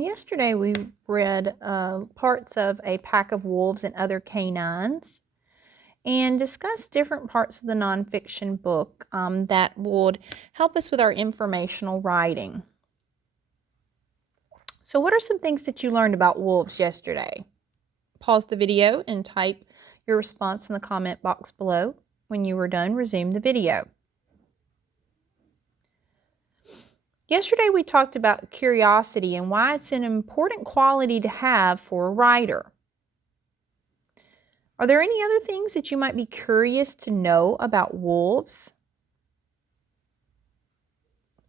Yesterday we read parts of A Pack of Wolves and Other Canines and discussed different parts of the nonfiction book that would help us with our informational writing. So what are some things that you learned about wolves yesterday? Pause the video and type your response in the comment box below. When you are done, resume the video. Yesterday we talked about curiosity and why it's an important quality to have for a writer. Are there any other things that you might be curious to know about wolves?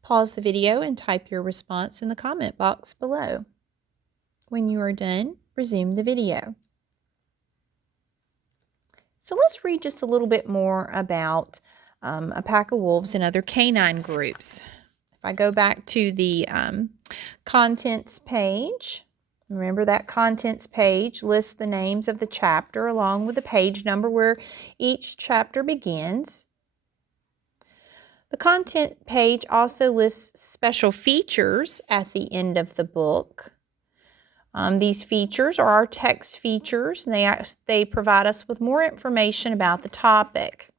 Pause the video and type your response in the comment box below. When you are done, resume the video. So let's read just a little bit more about A Pack of Wolves and Other Canine Groups. If I go back to the contents page, remember that contents page lists the names of the chapter along with the page number where each chapter begins. The content page also lists special features at the end of the book. These features are our text features, and they provide us with more information about the topic.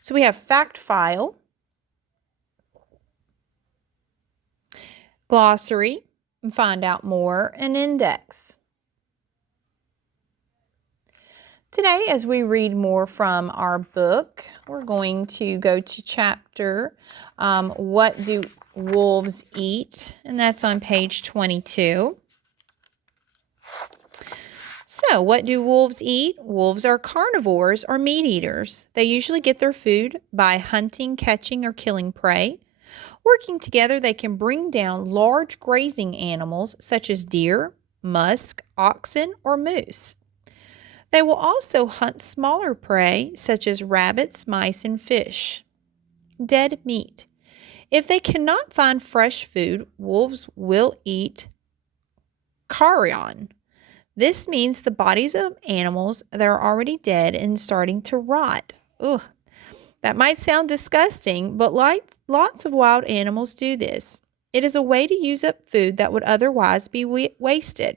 So we have fact file, glossary, and find out more, and index. Today, as we read more from our book, we're going to go to chapter What Do Wolves Eat? And that's on page 22. So, what do wolves eat? Wolves are carnivores or meat eaters. They usually get their food by hunting, catching, or killing prey. Working together, they can bring down large grazing animals such as deer, musk, oxen, or moose. They will also hunt smaller prey such as rabbits, mice, and fish. Dead meat. If they cannot find fresh food, wolves will eat carrion. This means the bodies of animals that are already dead and starting to rot. Ugh. That might sound disgusting, but lots of wild animals do this. It is a way to use up food that would otherwise be wasted.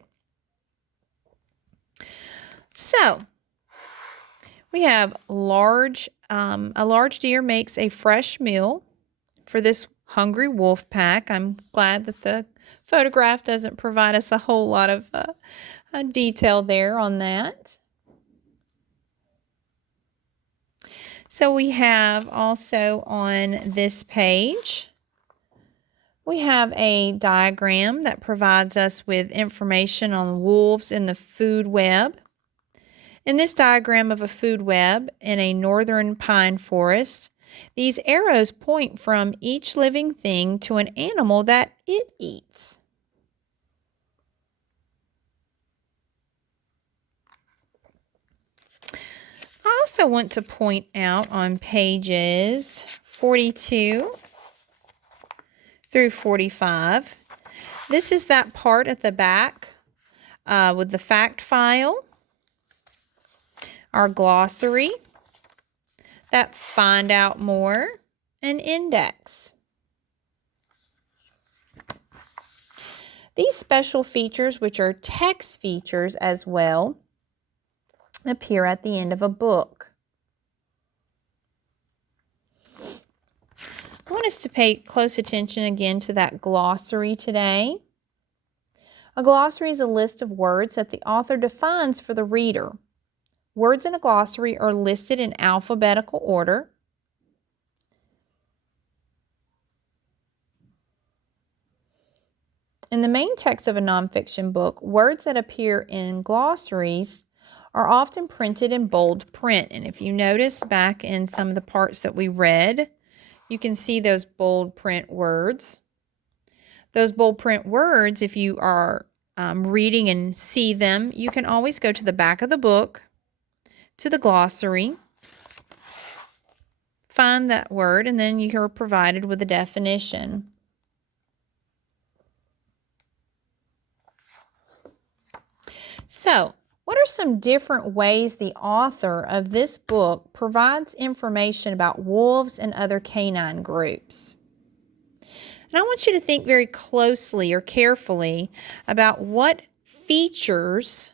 So, we have a large deer makes a fresh meal for this hungry wolf pack. I'm glad that the photograph doesn't provide us a whole lot of detail there on that. So we have also on this page, we have a diagram that provides us with information on wolves in the food web. In this diagram of a food web in a northern pine forest, these arrows point from each living thing to an animal that it eats. I also want to point out on pages 42 through 45, this is that part at the back with the fact file, our glossary, that find out more, and index. These special features, which are text features as well, appear at the end of a book. I want us to pay close attention again to that glossary today. A glossary is a list of words that the author defines for the reader. Words in a glossary are listed in alphabetical order. In the main text of a nonfiction book, words that appear in glossaries are often printed in bold print. And if you notice back in some of the parts that we read, you can see those bold print words. Those bold print words, if you are reading and see them, you can always go to the back of the book, to the glossary, find that word, and then you're provided with a definition. So, what are some different ways the author of this book provides information about wolves and other canine groups? And I want you to think very closely or carefully about what features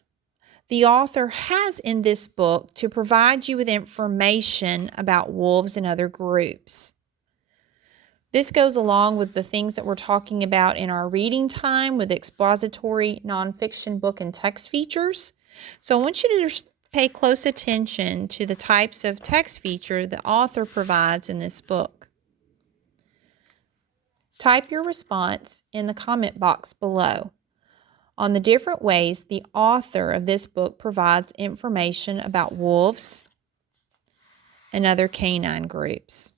the author has in this book to provide you with information about wolves and other groups. This goes along with the things that we're talking about in our reading time with expository nonfiction book and text features. So I want you to pay close attention to the types of text feature the author provides in this book. Type your response in the comment box below on the different ways the author of this book provides information about wolves and other canine groups.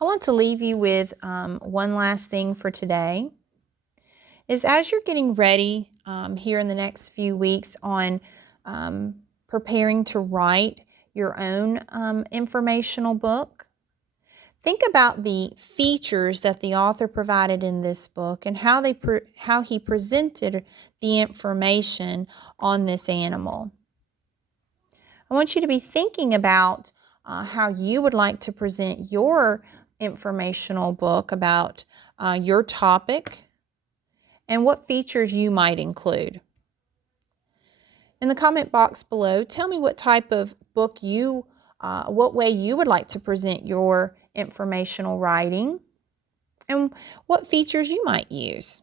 I want to leave you with one last thing for today. Is as you're getting ready here in the next few weeks on preparing to write your own informational book, think about the features that the author provided in this book and how he presented the information on this animal. I want you to be thinking about how you would like to present your informational book about your topic and what features you might include. In the comment box below, tell me what type of book what way you would like to present your informational writing and what features you might use.